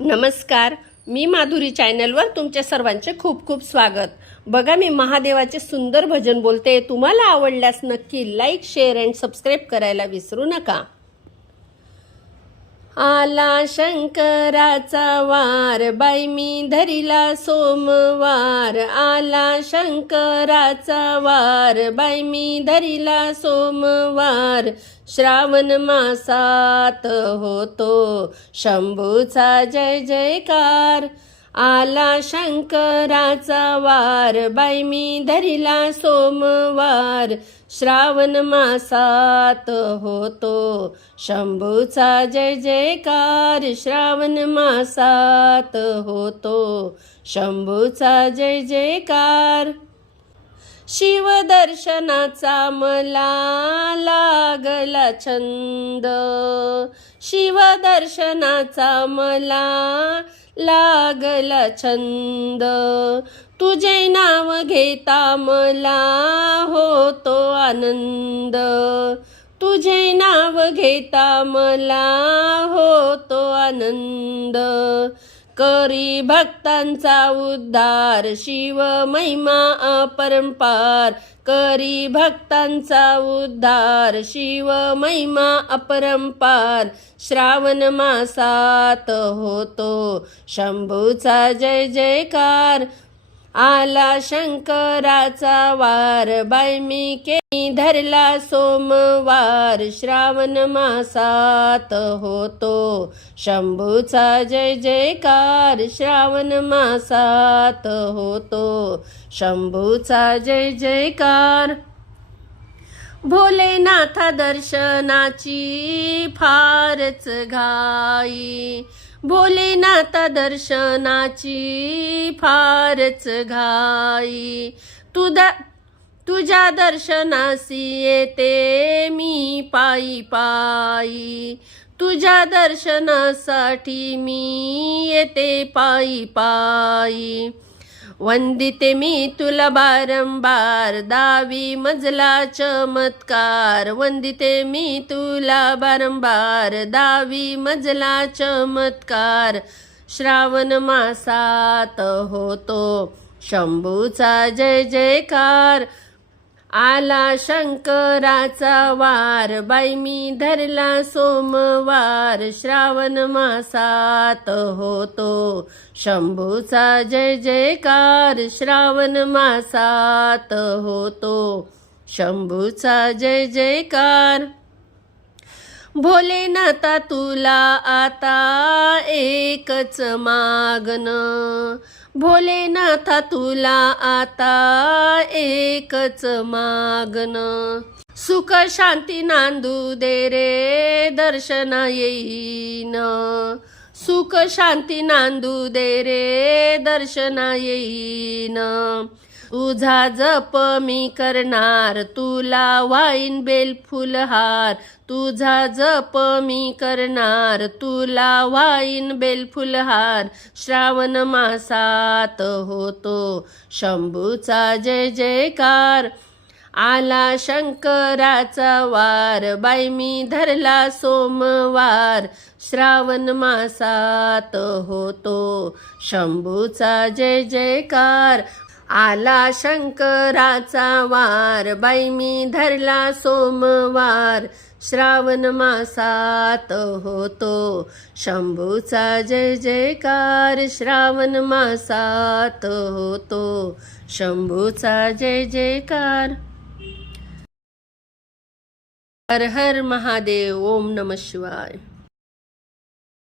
नमस्कार, मी माधुरी चॅनलवर तुमच्या सर्वांचे खूप खूप स्वागत। बघा, मी महादेवाचे सुंदर भजन बोलते। तुम्हाला आवडल्यास नक्की लाईक, शेअर अँड सबस्क्राईब करायला विसरू नका। आला शंकराचा वार, बाई मी धरिला सोमवार। आला शंकराचा वार, बाई मी धरिला सोमवार। श्रावण मासात होतो शंभूचा जय जयकार। आला शंकराचा वार, बाई मी धरिला सोमवार। श्रावण मासात होतो शंभूचा जय जयकार। श्रावण मासात होतो शंभूचा जय जयकार। शिवदर्शनाचा मला लागला छंद, शिवदर्शनाचा मला लागला छंद। तुझे नाव घेता मला होतो आनंद, तुझे नाव घेता मला होतो आनंद। करी भक्तांचा उद्धार, शिव महिमा अपरंपार। करी भक्तांचा उद्धार, शिव महिमा अपरंपार। श्रावण मासात होतो शंभूचा जय जयकार। आला शंकराचा वार, बाई मी धरला सोमवार। श्रावण मासात होतो शंभूचा जय जयकार। श्रावण मासात होतो शंभूचा जय जयकार। भोलेनाथा दर्शनाची फारच घाई, भोलेनाथा दर्शनाची फारच घाई। तुझ्या दर्शनासी येते मी पायी पायी, तुझ्या दर्शनासाठी मी येते पायी पायी। वंदिते मी तुला बारंबार, 10वी मजला चमत्कार। वंदिते मी तुला बारंबार, 10वी मजला चमत्कार। श्रावण मासात होतो शंभूचा जय जयकार। आला शंकराचा वार, बाई मी धरला सोमवार। श्रावण मासात होतो शंभूचा जय जयकार। श्रावण मासात होतो शंभूचा जय जयकार। भोलेनाथा तुला आता एकच मागणं, भोलेनाथा तुला आता एकच मागणं। सुख शांती नांदू दे रे, दर्शना येईन। सुख शांती नांदू दे रे, दर्शना येईन। तुझा जप मी करणार, तुला वाईन बेल फुलहार। तुझा जप मी करणार, तुला वाईन बेल फुलहार। श्रावण मासात होतो शंभूचा जय जयकार। आला शंकराचा वार, बाई मी धरला सोमवार। श्रावण मासात होतो शंभूचा जय जयकार। आला शंकराचा वार, बाई मी धरला सोमवार। श्रावण मासात होतो शंभूचा जय जयकार। श्रावण मासात होतो शंभूचा जय जयकार। हर हर महादेव। ओम नमः शिवाय।